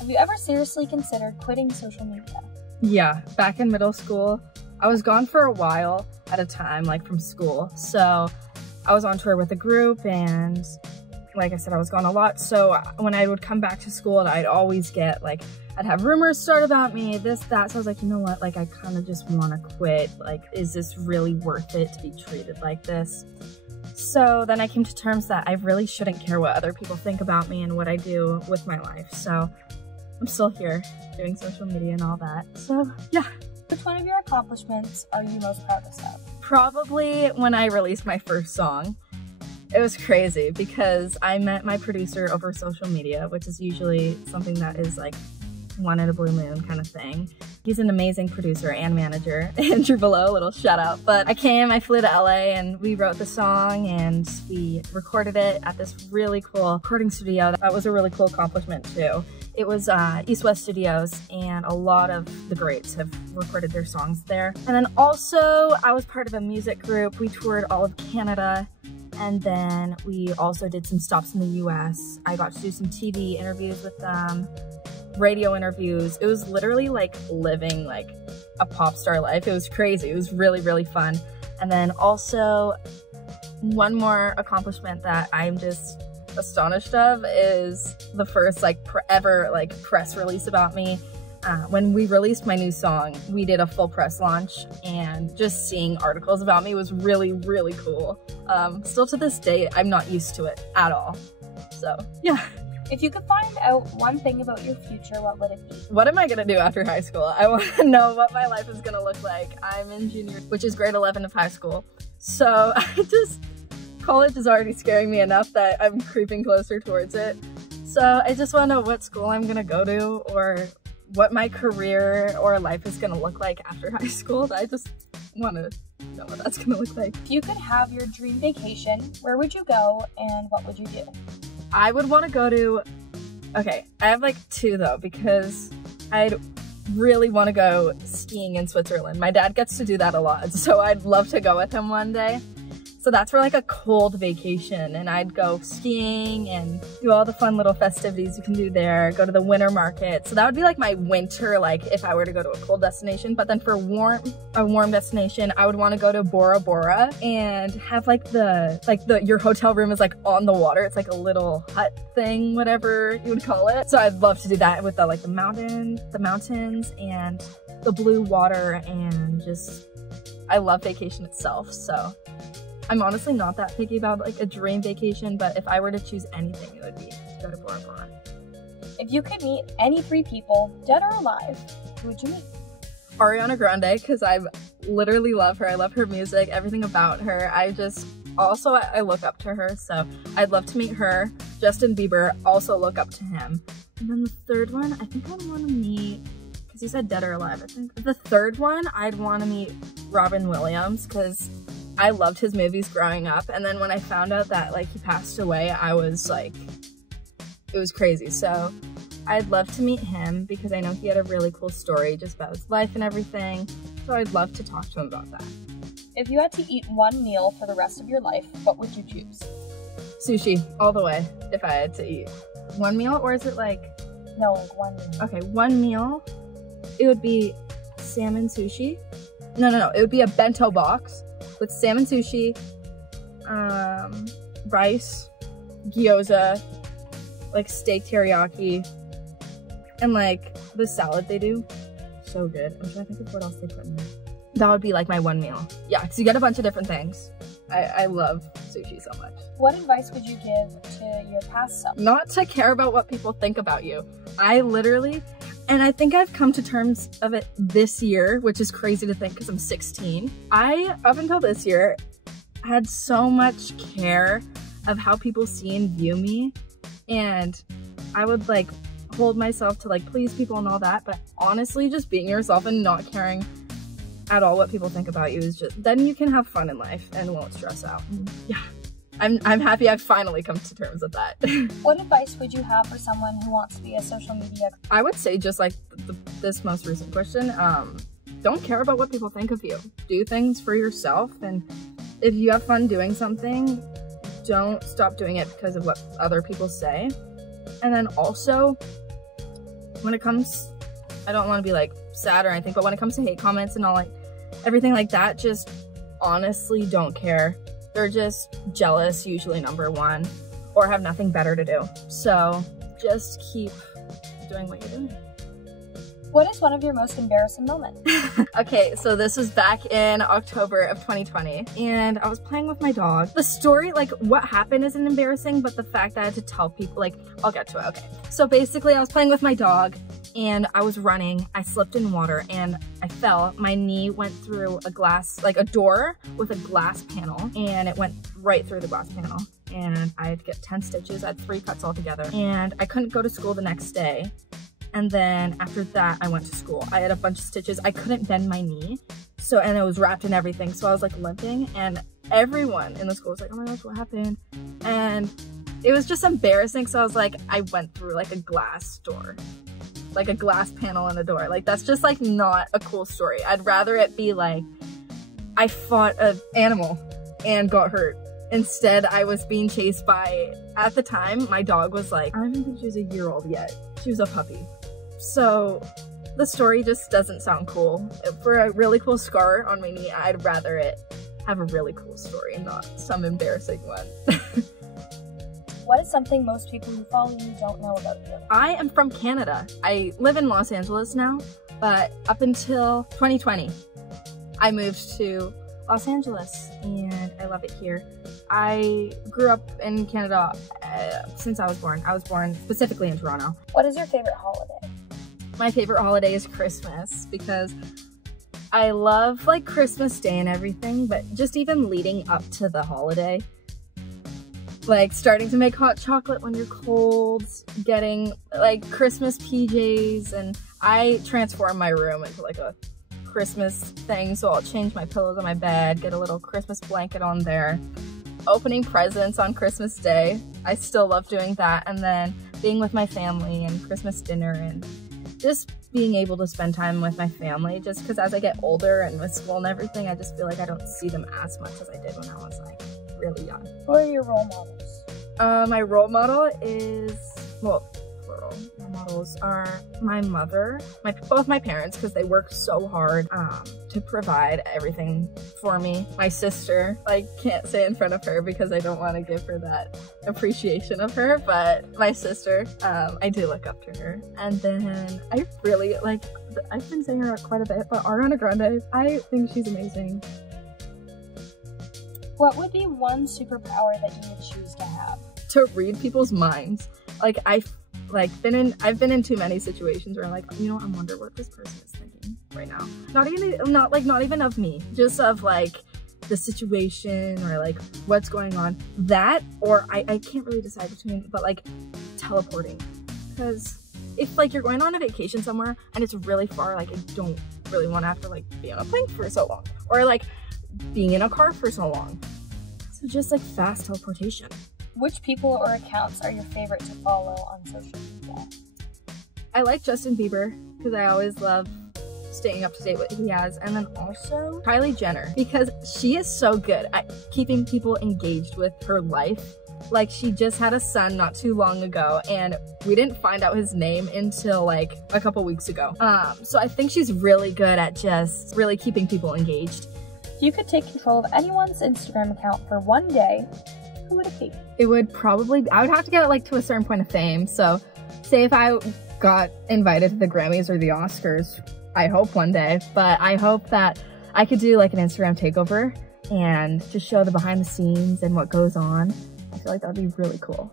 Have you ever seriously considered quitting social media? Yeah, back in middle school, I was gone for a while at a time, like from school. So I was on tour with a group and like I said, I was gone a lot. So when I would come back to school, I'd always get like, I'd have rumors start about me, this, that. So I was like, you know what? Like, I kind of just want to quit. Like, is this really worth it to be treated like this? So then I came to terms that I really shouldn't care what other people think about me and what I do with my life. So I'm still here doing social media and all that. So yeah. Which one of your accomplishments are you most proudest of? Probably when I released my first song. It was crazy because I met my producer over social media, which is usually something that is like one in a blue moon kind of thing. He's an amazing producer and manager. Andrew below, little shout out. But I flew to LA and we wrote the song and we recorded it at this really cool recording studio. That was a really cool accomplishment too. It was East West Studios and a lot of the greats have recorded their songs there. And then also I was part of a music group. We toured all of Canada. And then we also did some stops in the US. I got to do some TV interviews with them, radio interviews. It was literally like living like a pop star life. It was crazy. It was really, really fun. And then also one more accomplishment that I'm just astonished of is the first like ever like press release about me. When we released my new song, we did a full press launch and just seeing articles about me was really, really cool. Still to this day, I'm not used to it at all. So yeah. If you could find out one thing about your future, what would it be? What am I gonna do after high school? I want to know what my life is gonna look like. I'm in junior, which is grade 11 of high school. So college is already scaring me enough that I'm creeping closer towards it. So I just wanna know what school I'm gonna go to or what my career or life is gonna look like after high school. I just wanna know what that's gonna look like. If you could have your dream vacation, where would you go and what would you do? I would wanna go to, okay, I have like two though, because I'd really wanna go skiing in Switzerland. My dad gets to do that a lot, so I'd love to go with him one day. So that's for like a cold vacation and I'd go skiing and do all the fun little festivities you can do there, go to the winter market. So that would be like my winter, like if I were to go to a cold destination. But then for a warm destination, I would want to go to Bora Bora and have like your hotel room is like on the water. It's like a little hut thing, whatever you would call it. So I'd love to do that with the mountains and the blue water and just, I love vacation itself. So I'm honestly not that picky about like a dream vacation, but if I were to choose anything, it would be to go to Bora Bora. If you could meet any three people, dead or alive, who would you meet? Ariana Grande, because I literally love her. I love her music, everything about her. I look up to her, so I'd love to meet her. Justin Bieber, also look up to him. And then the third one, I think I'd want to meet, because he said dead or alive, I think. The third one, I'd want to meet Robin Williams, because I loved his movies growing up, and then when I found out that like he passed away, I was like, it was crazy. So I'd love to meet him because I know he had a really cool story just about his life and everything. So I'd love to talk to him about that. If you had to eat one meal for the rest of your life, what would you choose? Sushi, all the way, if I had to eat. One meal, or is it like? No, one meal. Okay, one meal. It would be salmon sushi. No, it would be a bento box with salmon sushi, rice, gyoza, like steak teriyaki, and like the salad they do. So good. I'm trying to think of what else they put in there. That would be like my one meal. Yeah, because you get a bunch of different things. I love sushi so much. What advice would you give to your past self? Not to care about what people think about you. I literally, and I think I've come to terms of it this year, which is crazy to think because I'm 16. Up until this year, had so much care of how people see and view me. And I would like hold myself to like please people and all that. But honestly, just being yourself and not caring at all what people think about you is just, then you can have fun in life and won't stress out. Yeah. I'm happy I've finally come to terms with that. What advice would you have for someone who wants to be a social media? I would say just like this most recent question, don't care about what people think of you. Do things for yourself, and if you have fun doing something, don't stop doing it because of what other people say. And then also, when it comes, I don't want to be like sad or anything, but when it comes to hate comments and all like everything like that, just honestly don't care. They're just jealous, usually number one, or have nothing better to do. So just keep doing what you're doing. What is one of your most embarrassing moments? Okay, so this was back in October of 2020, and I was playing with my dog. The story, like what happened isn't embarrassing, but the fact that I had to tell people, like, I'll get to it, okay. So basically I was playing with my dog and I was running, I slipped in water and I fell. My knee went through a glass, like a door with a glass panel, and it went right through the glass panel. And I had to get 10 stitches, I had 3 cuts altogether, and I couldn't go to school the next day. And then after that, I went to school. I had a bunch of stitches. I couldn't bend my knee. So, and it was wrapped in everything. So I was like limping, and everyone in the school was like, oh my gosh, what happened? And it was just embarrassing. So I was like, I went through like a glass door, like a glass panel in a door. Like that's just like not a cool story. I'd rather it be like, I fought an animal and got hurt. Instead, I was being chased by, at the time, my dog was like, I don't even think she was a year old yet. She was a puppy. So the story just doesn't sound cool. For a really cool scar on my knee, I'd rather it have a really cool story and not some embarrassing one. What is something most people who follow you don't know about you? I am from Canada. I live in Los Angeles now, but up until 2020, I moved to Los Angeles and I love it here. I grew up in Canada since I was born. I was born specifically in Toronto. What is your favorite holiday? My favorite holiday is Christmas because I love like Christmas Day and everything, but just even leading up to the holiday, like starting to make hot chocolate when you're cold, getting like Christmas PJs, and I transform my room into like a Christmas thing, so I'll change my pillows on my bed, get a little Christmas blanket on there, opening presents on Christmas Day. I still love doing that, and then being with my family and Christmas dinner and just being able to spend time with my family, just because as I get older and with school and everything, I just feel like I don't see them as much as I did when I was like really young. Who are your role models? My role model is, well, plural. My models are my mother, both my parents, because they work so hard to provide everything for me. My sister, I can't say in front of her because I don't want to give her that appreciation of her, but my sister, I do look up to her. And then I really like, I've been saying her quite a bit, but Ariana Grande, I think she's amazing. What would be one superpower that you would choose to have? To read people's minds. Like I've been in too many situations where I'm like, you know, I wonder what this person is thinking right now. Not even of me, just of like the situation or like what's going on. That, or I can't really decide between, but like teleporting. Because if like you're going on a vacation somewhere and it's really far, like I don't really want to have to like be on a plane for so long, or like being in a car for so long. So just like fast teleportation. Which people or accounts are your favorite to follow on social media? I like Justin Bieber because I always love staying up to date with what he has, and then also Kylie Jenner because she is so good at keeping people engaged with her life. Like she just had a son not too long ago and we didn't find out his name until like a couple weeks ago. So I think she's really good at just really keeping people engaged. If you could take control of anyone's Instagram account for one day, who would it be? It would probably be, I would have to get it like to a certain point of fame. So say if I got invited to the Grammys or the Oscars, I hope one day, but I hope that I could do like an Instagram takeover and just show the behind the scenes and what goes on. I feel like that would be really cool.